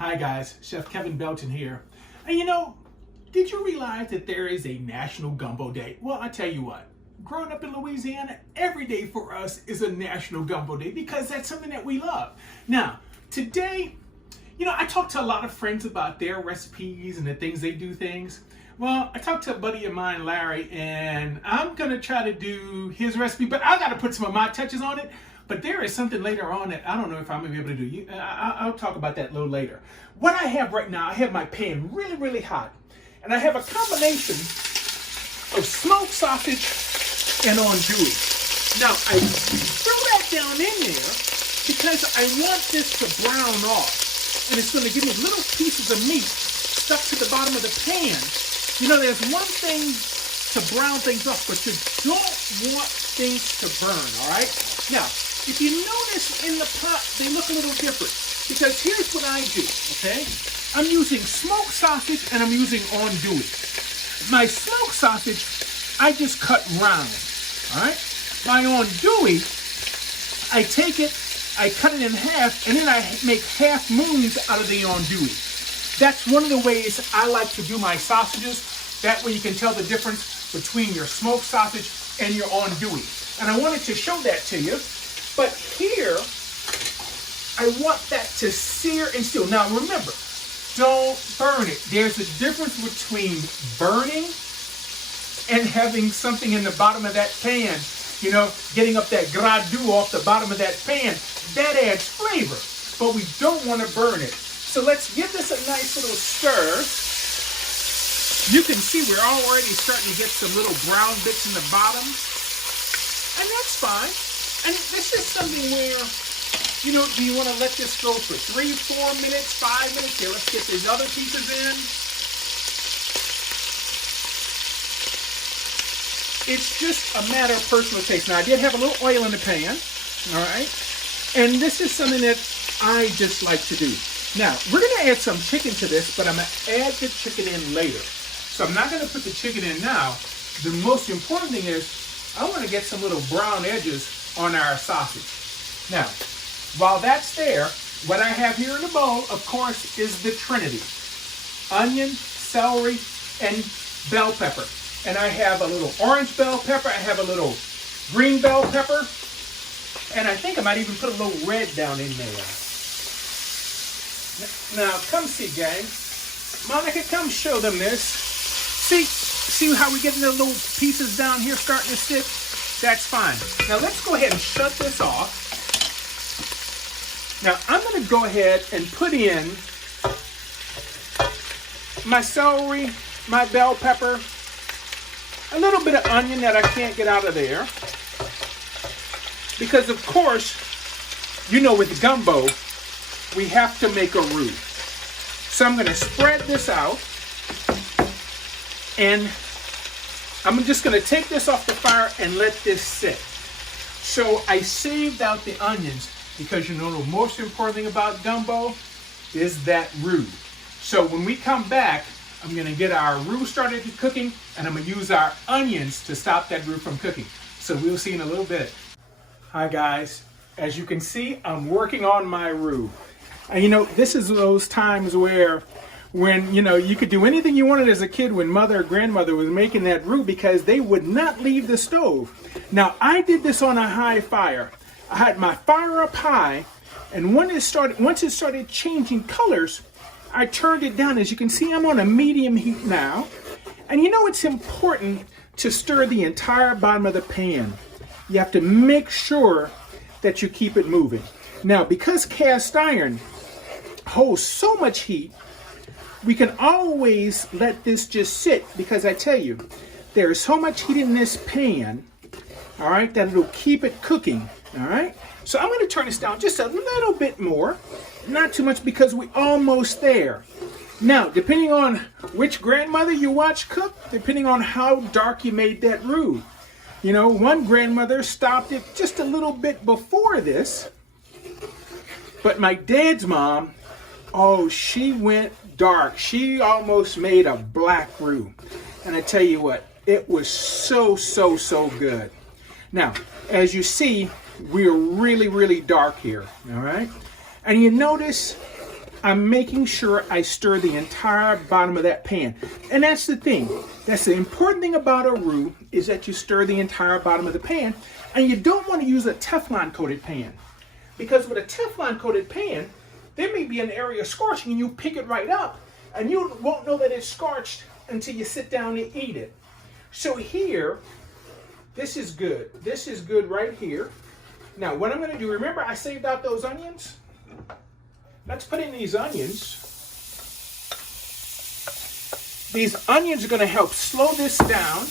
Hi guys, Chef Kevin Belton here. And you know, did you realize that there is a National Gumbo Day? Well, I tell you what, growing up in Louisiana, every day for us is a National Gumbo Day because that's something that we love. Now, today, you know, I talked to a lot of friends about their recipes and the things they do things. Well, I talked to a buddy of mine, Larry, and I'm gonna try to do his recipe, but I gotta put some of my touches on it. But there is something later on that I don't know if I'm gonna be able to do. I'll talk about that a little later. What I have right now, I have my pan really, really hot. And I have a combination of smoked sausage and andouille. Now, I throw that down in there because I want this to brown off. And it's gonna give me little pieces of meat stuck to the bottom of the pan. You know, there's one thing to brown things off, but you don't want things to burn, all right? Now, if you notice in the pot, they look a little different. Because here's what I do, okay? I'm using smoked sausage and I'm using andouille. My smoked sausage, I just cut round, all right? My andouille, I take it, I cut it in half, and then I make half moons out of the andouille. That's one of the ways I like to do my sausages. That way you can tell the difference between your smoked sausage and your andouille. And I wanted to show that to you. But here, I want that to sear and stew. Now remember, don't burn it. There's a difference between burning and having something in the bottom of that pan. You know, getting up that gras doux off the bottom of that pan. That adds flavor, but we don't want to burn it. So let's give this a nice little stir. You can see we're already starting to get some little brown bits in the bottom. And that's fine. And this is something where, you know, do you want to let this go for 3, 4 minutes, 5 minutes? Here, let's get these other pieces in. It's just a matter of personal taste. Now, I did have a little oil in the pan, all right? And this is something that I just like to do. Now, we're going to add some chicken to this, but I'm going to add the chicken in later. So I'm not going to put the chicken in now. The most important thing is I want to get some little brown edges on our sausage. Now, while that's there, what I have here in the bowl, of course, is the Trinity. Onion, celery, and bell pepper. And I have a little orange bell pepper, I have a little green bell pepper, and I think I might even put a little red down in there. Now, come see, gang. Monica, come show them this. See how we're getting the little pieces down here starting to stick? That's fine. Now let's go ahead and shut this off. Now I'm going to go ahead and put in my celery, my bell pepper, a little bit of onion that I can't get out of there. Because of course, you know, with gumbo, we have to make a roux. So I'm going to spread this out. And I'm just going to take this off the fire and let this sit. So I saved out the onions because, you know, the most important thing about gumbo is that roux. So when we come back, I'm going to get our roux started cooking, and I'm going to use our onions to stop that roux from cooking. So we'll see in a little bit. Hi guys, as you can see, I'm working on my roux. And you know, this is those times where when, you know, you could do anything you wanted as a kid when mother or grandmother was making that roux because they would not leave the stove. Now, I did this on a high fire. I had my fire up high, and once it started changing colors, I turned it down. As you can see, I'm on a medium heat now. And you know, it's important to stir the entire bottom of the pan. You have to make sure that you keep it moving. Now, because cast iron holds so much heat, we can always let this just sit, because I tell you, there's so much heat in this pan, all right, that it'll keep it cooking, all right? So I'm going to turn this down just a little bit more, not too much, because we're almost there. Now, depending on which grandmother you watch cook, depending on how dark you made that roux. You know, one grandmother stopped it just a little bit before this, but my dad's mom, oh, she went dark. She almost made a black roux. And I tell you what, it was so good. Now, as you see, we're really dark here, all right? And you notice I'm making sure I stir the entire bottom of that pan. And that's the thing. That's the important thing about a roux, is that you stir the entire bottom of the pan. And you don't want to use a Teflon coated pan. Because with a Teflon coated pan, there may be an area of scorching and you pick it right up. And you won't know that it's scorched until you sit down and eat it. So here, this is good. This is good right here. Now what I'm going to do, remember I saved out those onions? Let's put in these onions. These onions are going to help slow this down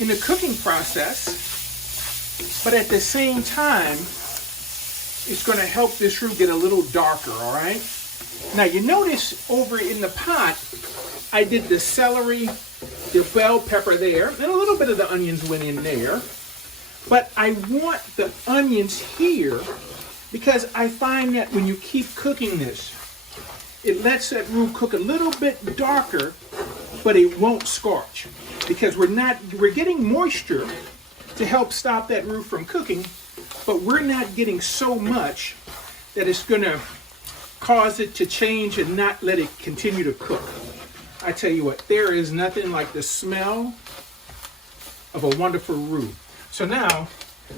in the cooking process, but at the same time, it's going to help this roux get a little darker, all right? Now you notice over in the pot, I did the celery, the bell pepper there, and a little bit of the onions went in there. But I want the onions here because I find that when you keep cooking this, it lets that roux cook a little bit darker, but it won't scorch. Because we're getting moisture to help stop that roux from cooking, but we're not getting so much that it's gonna cause it to change and not let it continue to cook. I tell you what, there is nothing like the smell of a wonderful roux. So now,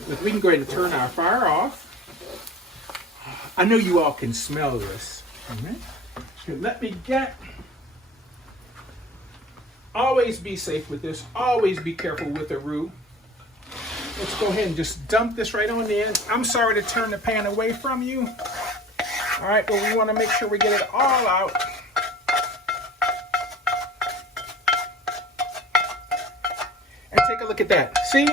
look, we can go ahead and turn our fire off. I know you all can smell this. Right. Here, let me get, always be safe with this. Always be careful with the roux. Let's go ahead and just dump this right on in. I'm sorry to turn the pan away from you. All right, but we want to make sure we get it all out. And take a look at that. See?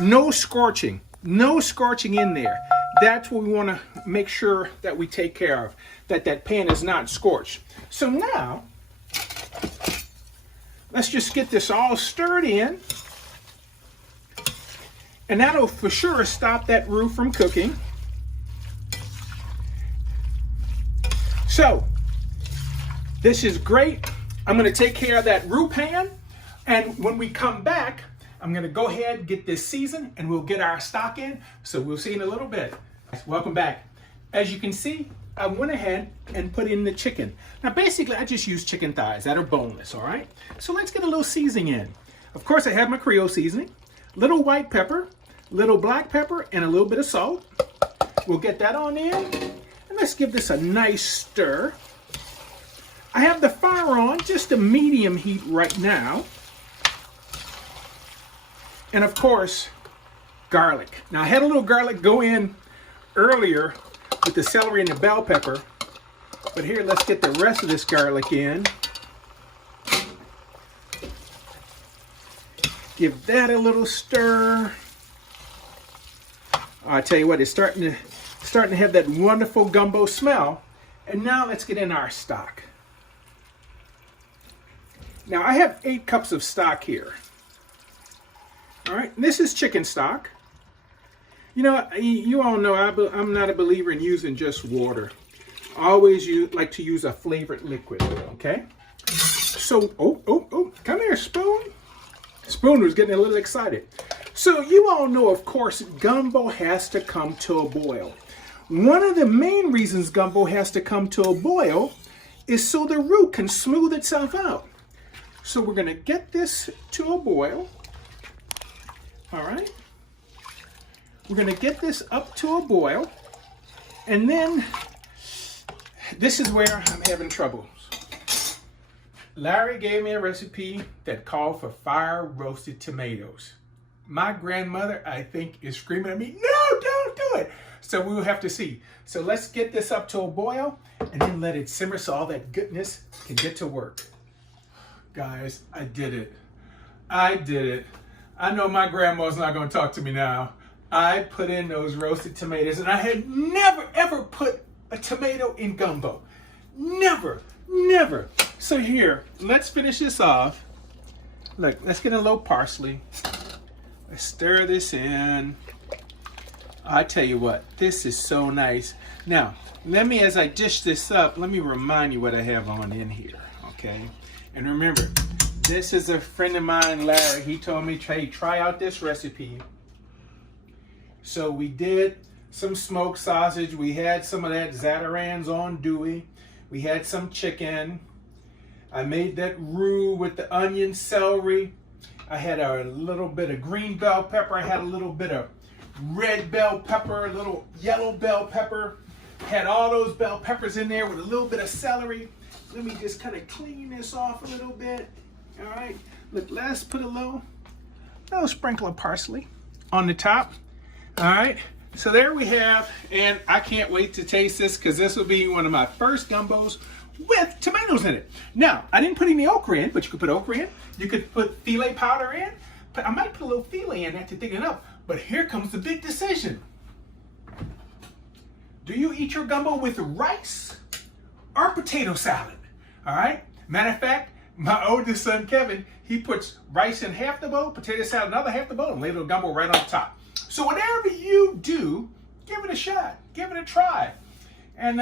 No scorching. No scorching in there. That's what we want to make sure that we take care of. That pan is not scorched. So now, let's just get this all stirred in. And that'll for sure stop that roux from cooking. So, this is great. I'm going to take care of that roux pan. And when we come back, I'm going to go ahead and get this seasoned and we'll get our stock in. So we'll see in a little bit. Welcome back. As you can see, I went ahead and put in the chicken. Now basically I just use chicken thighs that are boneless, all right? So let's get a little seasoning in. Of course I have my Creole seasoning, little white pepper, little black pepper, and a little bit of salt. We'll get that on in. And let's give this a nice stir. I have the fire on, just a medium heat right now. And of course, garlic. Now I had a little garlic go in earlier with the celery and the bell pepper, but here let's get the rest of this garlic in. Give that a little stir. I tell you what, it's starting to have that wonderful gumbo smell. And now let's get in our stock. Now I have 8 cups of stock here. All right, this is chicken stock. You know, you all know I'm not a believer in using just water. I always like to use a flavored liquid, okay? So, oh, come here, Spoon. Spoon was getting a little excited. So you all know, of course, gumbo has to come to a boil. One of the main reasons gumbo has to come to a boil is so the roux can smooth itself out. So we're gonna get this to a boil. All right, we're gonna get this up to a boil, and then this is where I'm having trouble. Larry gave me a recipe that called for fire roasted tomatoes. My grandmother, I think, is screaming at me, no, don't do it. So we will have to see. So let's get this up to a boil and then let it simmer so all that goodness can get to work. Guys, I did it. I did it. I know my grandma's not going to talk to me now. I put in those roasted tomatoes, and I had never, ever put a tomato in gumbo. Never, never. So here, let's finish this off. Look, let's get a little parsley. Let's stir this in. I tell you what, this is so nice. Now, let me, as I dish this up, let me remind you what I have on in here, okay? And remember, this is a friend of mine, Larry. He told me, hey, try out this recipe. So we did some smoked sausage. We had some of that Zatarain's andouille. We had some chicken. I made that roux with the onion, celery. I had a little bit of green bell pepper. I had a little bit of red bell pepper, a little yellow bell pepper. Had all those bell peppers in there with a little bit of celery. Let me just kind of clean this off a little bit. All right. Look, let's put a little sprinkle of parsley on the top. All right. So there we have, and I can't wait to taste this because this will be one of my first gumbos with tomatoes in it. Now, I didn't put any okra in, but you could put okra in. You could put filet powder in. But I might put a little filet in after thinking it up. But here comes the big decision. Do you eat your gumbo with rice or potato salad? All right. Matter of fact, my oldest son, Kevin, he puts rice in half the bowl, potato salad another half the bowl, and lay a little gumbo right on top. So whatever you do, give it a shot. Give it a try. And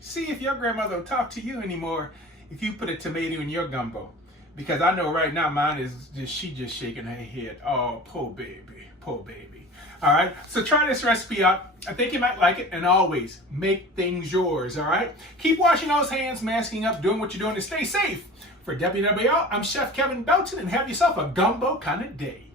see if your grandmother will talk to you anymore if you put a tomato in your gumbo. Because I know right now mine is she just shaking her head. Oh, poor baby, poor baby. All right, so try this recipe out. I think you might like it, and always make things yours, all right? Keep washing those hands, masking up, doing what you're doing to stay safe. For WWL, I'm Chef Kevin Belton, and have yourself a gumbo kind of day.